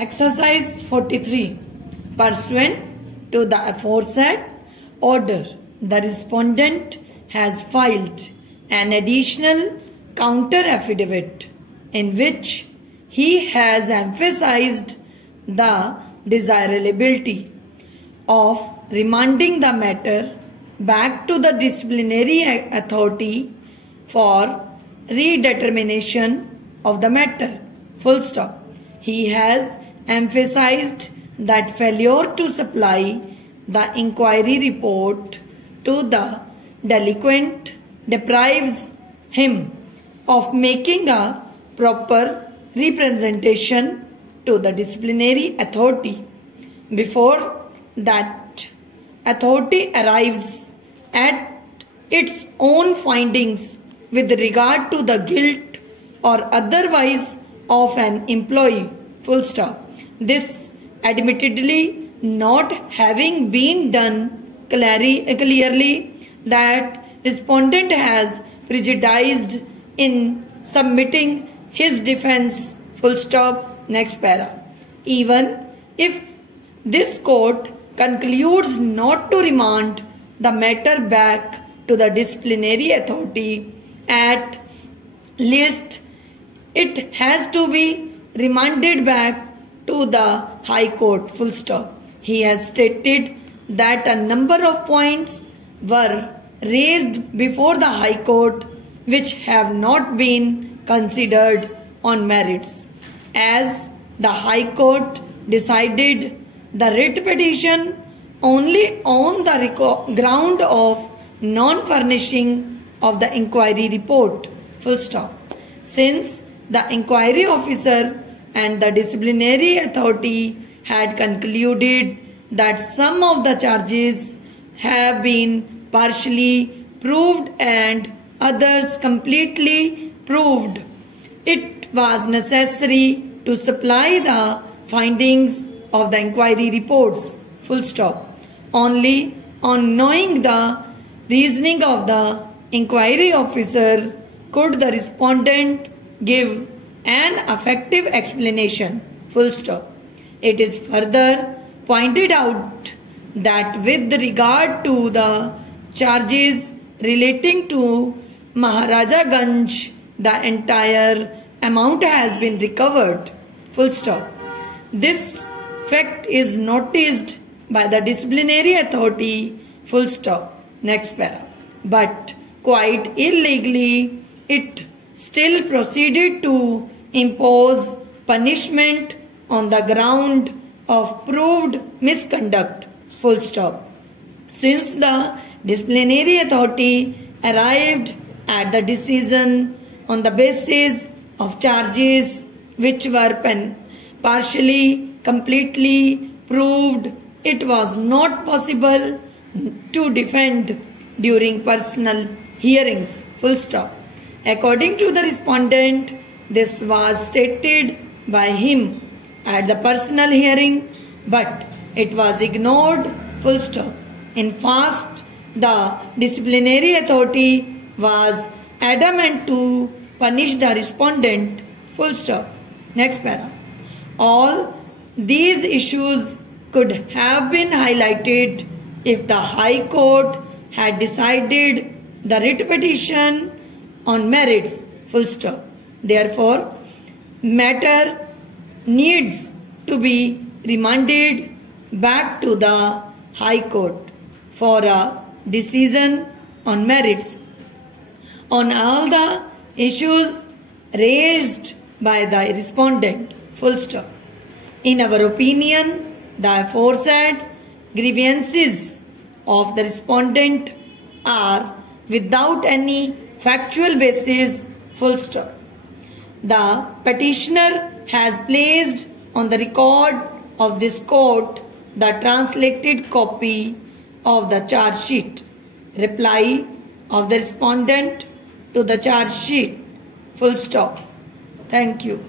Exercise 43. Pursuant to the aforesaid order, the respondent has filed an additional counter affidavit in which he has emphasized the desirability of remanding the matter back to the disciplinary authority for redetermination of the matter. Full stop. He has emphasized that failure to supply the inquiry report to the delinquent deprives him of making a proper representation to the disciplinary authority before that authority arrives at its own findings with regard to the guilt or otherwise of an employee. Full stop. This admittedly not having been done clearly, that respondent has prejudiced in submitting his defense. Full stop. Next para. Even if this court concludes not to remand the matter back to the disciplinary authority, at least it has to be remanded back to the High Court. Full stop. He has stated that a number of points were raised before the High Court which have not been considered on merits. As the High Court decided the writ petition only on the ground of non-furnishing of the inquiry report. Full stop. Since the inquiry officer and the disciplinary authority had concluded that some of the charges have been partially proved and others completely proved, it was necessary to supply the findings of the inquiry reports. Full stop. Only on knowing the reasoning of the inquiry officer could the respondent give an effective explanation. Full stop. It is further pointed out that with regard to the charges relating to Maharajaganj, the entire amount has been recovered. Full stop. This fact is noticed by the disciplinary authority. Full stop. Next para. But quite illegally, it still proceeded to impose punishment on the ground of proved misconduct. Full stop. Since the disciplinary authority arrived at the decision on the basis of charges which were partially, completely proved, it was not possible to defend during personal hearings. Full stop. According to the respondent, this was stated by him at the personal hearing, but it was ignored. Full stop. In fact, the disciplinary authority was adamant to punish the respondent. Full stop. Next para. All these issues could have been highlighted if the High Court had decided the writ petition on merits. Full stop. Therefore, matter needs to be remanded back to the High Court for a decision on merits on all the issues raised by the respondent. Full stop. In our opinion, the aforesaid grievances of the respondent are without any factual basis. Full stop. The petitioner has placed on the record of this court the translated copy of the charge sheet, reply of the respondent to the charge sheet. Full stop. Thank you.